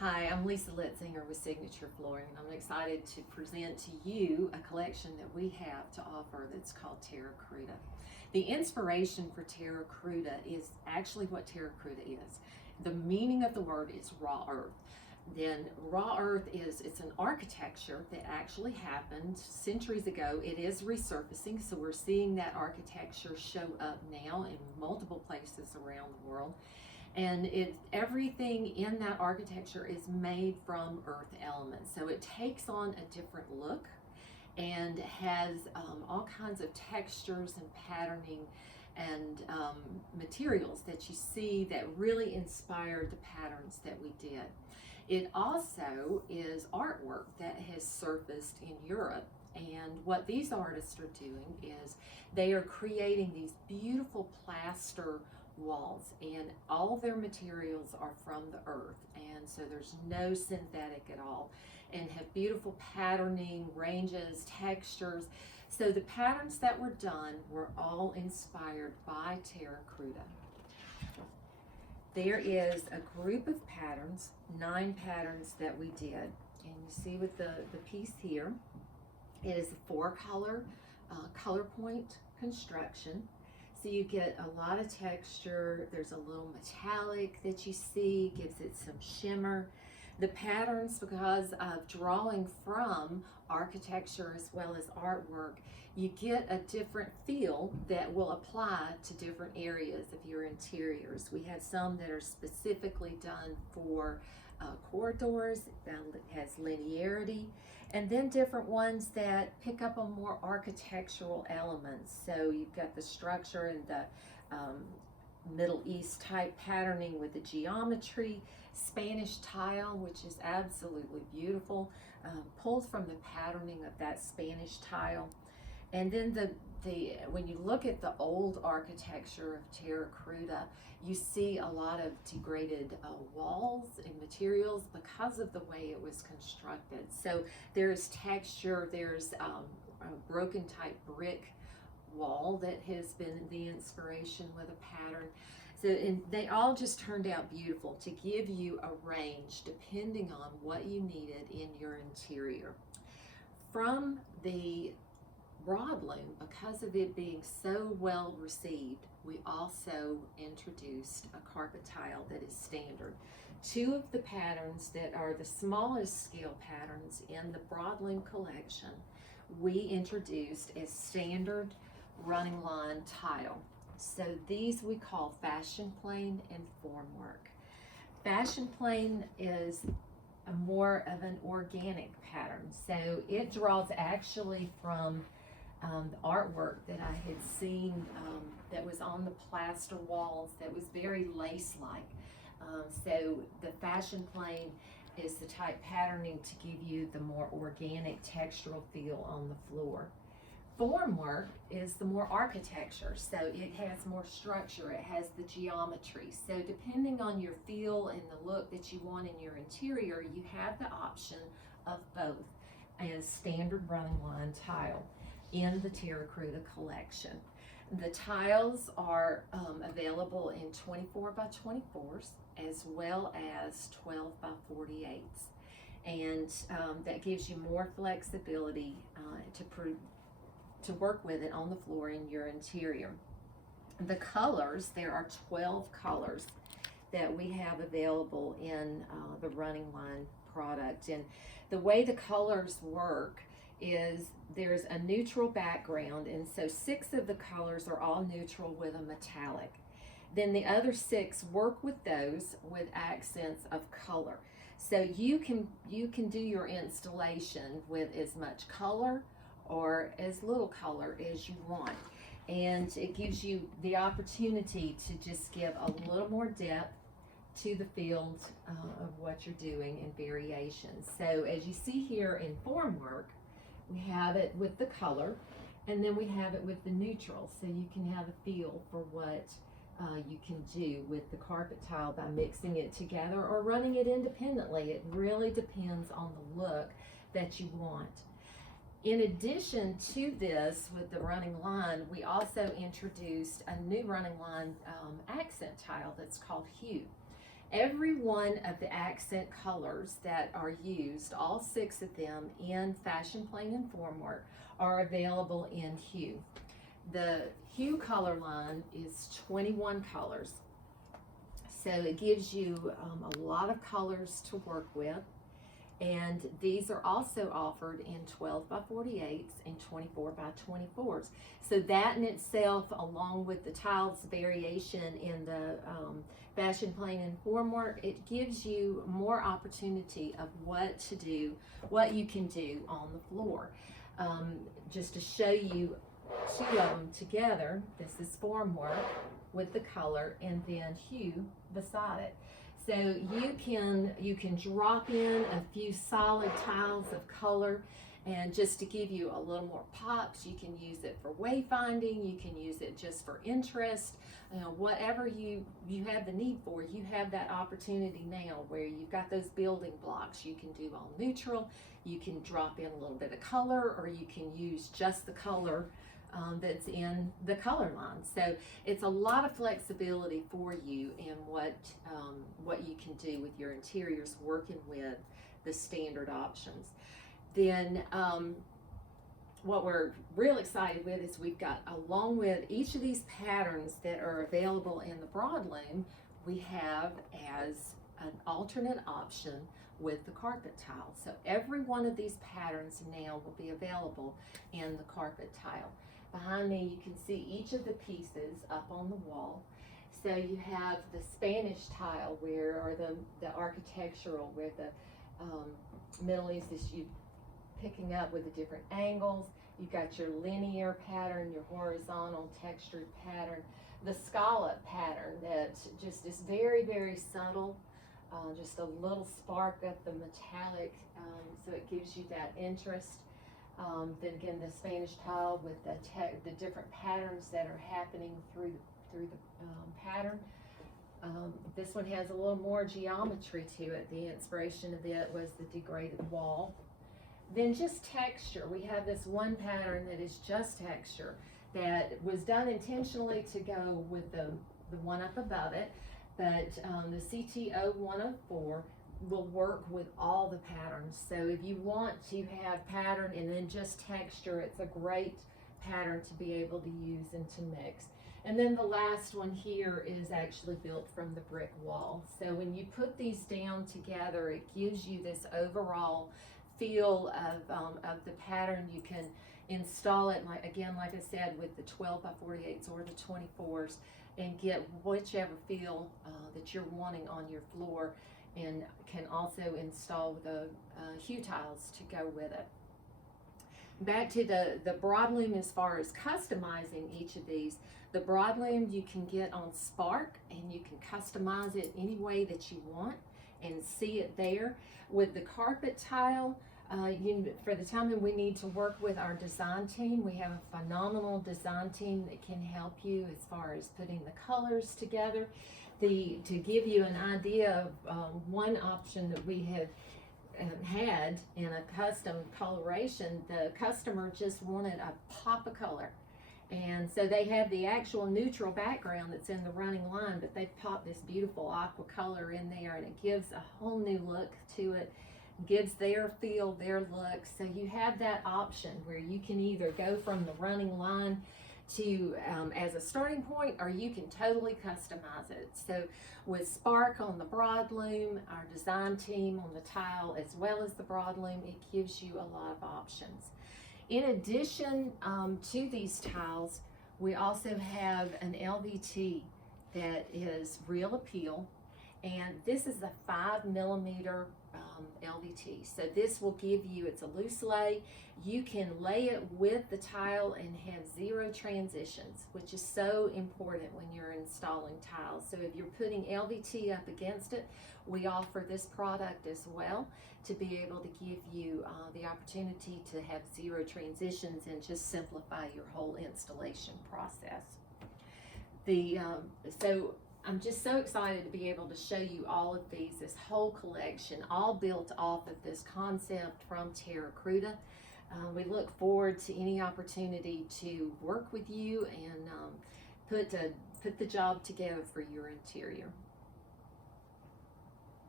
Hi, I'm Lisa Letzinger with Signature Flooring, and I'm excited to present to you a collection that we have to offer that's called Terra Cruda. The inspiration for Terra Cruda is actually what Terra Cruda is. The meaning of the word is raw earth. Then raw earth it's an architecture that actually happened centuries ago. It is resurfacing, so we're seeing that architecture show up now in multiple places around the world. And everything in that architecture is made from earth elements, so it takes on a different look and has all kinds of textures and patterning and materials that you see that really inspired the patterns that we did. It also is artwork that has surfaced in Europe, and what these artists are doing is they are creating these beautiful plaster walls, and all their materials are from the earth, and so there's no synthetic at all, and have beautiful patterning, ranges, textures. So the patterns that were done were all inspired by Terra Cruda. There is a group of patterns, 9 patterns that we did, and you see with the piece here, it is a 4-color color point construction. So you get a lot of texture. There's a little metallic that you see, gives it some shimmer. The patterns, because of drawing from architecture as well as artwork, you get a different feel that will apply to different areas of your interiors. We have some that are specifically done for corridors, that has linearity, and then different ones that pick up on more architectural elements. So you've got the structure and the Middle East type patterning with the geometry, Spanish tile, which is absolutely beautiful, pulled from the patterning of that Spanish tile. And then when you look at the old architecture of Terra Cruda, you see a lot of degraded walls and materials because of the way it was constructed. So there's texture, there's a broken type brick wall that has been the inspiration with a pattern. So they all just turned out beautiful to give you a range depending on what you needed in your interior. From the broadloom, because of it being so well received, we also introduced a carpet tile that is standard. 2 of the patterns that are the smallest scale patterns in the broadloom collection, we introduced as standard running line tile. So these we call fashion plane and formwork. Fashion plane is a more of an organic pattern, so it draws actually from the artwork that I had seen that was on the plaster walls that was very lace-like. So the fashion plane is the type patterning to give you the more organic textural feel on the floor. Formwork is the more architecture, so it has more structure, it has the geometry. So depending on your feel and the look that you want in your interior, you have the option of both as standard running line tile in the Terra Cruda collection. The tiles are available in 24 by 24s as well as 12 by 48s, and that gives you more flexibility to work with it on the floor in your interior. The colors, there are 12 colors that we have available in the running line product, and the way the colors work is there's a neutral background, and so 6 of the colors are all neutral with a metallic. Then the other 6 work with those with accents of color. So you can do your installation with as much color or as little color as you want, and it gives you the opportunity to just give a little more depth to the field of what you're doing and variations. So as you see here in formwork, we have it with the color, and then we have it with the neutral, so you can have a feel for what you can do with the carpet tile by mixing it together or running it independently. It really depends on the look that you want. In addition to this, with the running line, we also introduced a new running line accent tile that's called Hue. Every one of the accent colors that are used, all 6 of them in Fashion Plain and Formwork, are available in hue. The hue color line is 21 colors, so it gives you a lot of colors to work with. And these are also offered in 12 by 48s and 24 by 24s. So that in itself, along with the tiles variation in the Fashion Plain and Formwork, it gives you more opportunity of what to do, what you can do on the floor. Just to show you 2 of them together, this is Formwork with the color and then hue beside it. So you can drop in a few solid tiles of color, and just to give you a little more pops, you can use it for wayfinding, you can use it just for interest, whatever you have the need for. You have that opportunity now where you've got those building blocks. You can do all neutral, you can drop in a little bit of color, or you can use just the color that's in the color line. So it's a lot of flexibility for you in what you can do with your interiors, working with the standard options. Then what we're real excited with is we've got, along with each of these patterns that are available in the broadloom, we have as an alternate option with the carpet tile. So every one of these patterns now will be available in the carpet tile. Behind me, you can see each of the pieces up on the wall. So you have the Spanish tile, or the architectural, where the Middle East is picking up with the different angles. You've got your linear pattern, your horizontal textured pattern, the scallop pattern that just is very, very subtle, just a little spark of the metallic, so it gives you that interest. Then again, the Spanish tile with the different patterns that are happening through the pattern. This one has a little more geometry to it. The inspiration of it was the degraded wall. Then just texture. We have this one pattern that is just texture that was done intentionally to go with the one up above it, but the CTO 104 will work with all the patterns. So if you want to have pattern and then just texture, it's a great pattern to be able to use and to mix. And then the last one here is actually built from the brick wall. So when you put these down together, it gives you this overall feel of the pattern. You can install it, like I said, with the 12 by 48s or the 24s, and get whichever feel that you're wanting on your floor, and can also install the hue tiles to go with it. Back to the broadloom, as far as customizing each of these, the broadloom you can get on Spark, and you can customize it any way that you want and see it there. With the carpet tile, for the time that we need to work with our design team, we have a phenomenal design team that can help you as far as putting the colors together. To give you an idea of one option that we have had in a custom coloration, the customer just wanted a pop of color. And so they have the actual neutral background that's in the running line, but they've popped this beautiful aqua color in there, and it gives a whole new look to it, gives their feel, their look. So you have that option where you can either go from the running line to as a starting point, or you can totally customize it. So with Spark on the broadloom, our design team on the tile, as well as the broadloom, it gives you a lot of options. In addition to these tiles, we also have an LVT that is Real Appeal, and this is a 5mm LVT. So this will give you, it's a loose lay. You can lay it with the tile and have 0 transitions, which is so important when you're installing tiles. So if you're putting LVT up against it, we offer this product as well to be able to give you the opportunity to have 0 transitions and just simplify your whole installation process. So I'm just so excited to be able to show you all of these, this whole collection, all built off of this concept from Terra Cruda. We look forward to any opportunity to work with you and put the job together for your interior.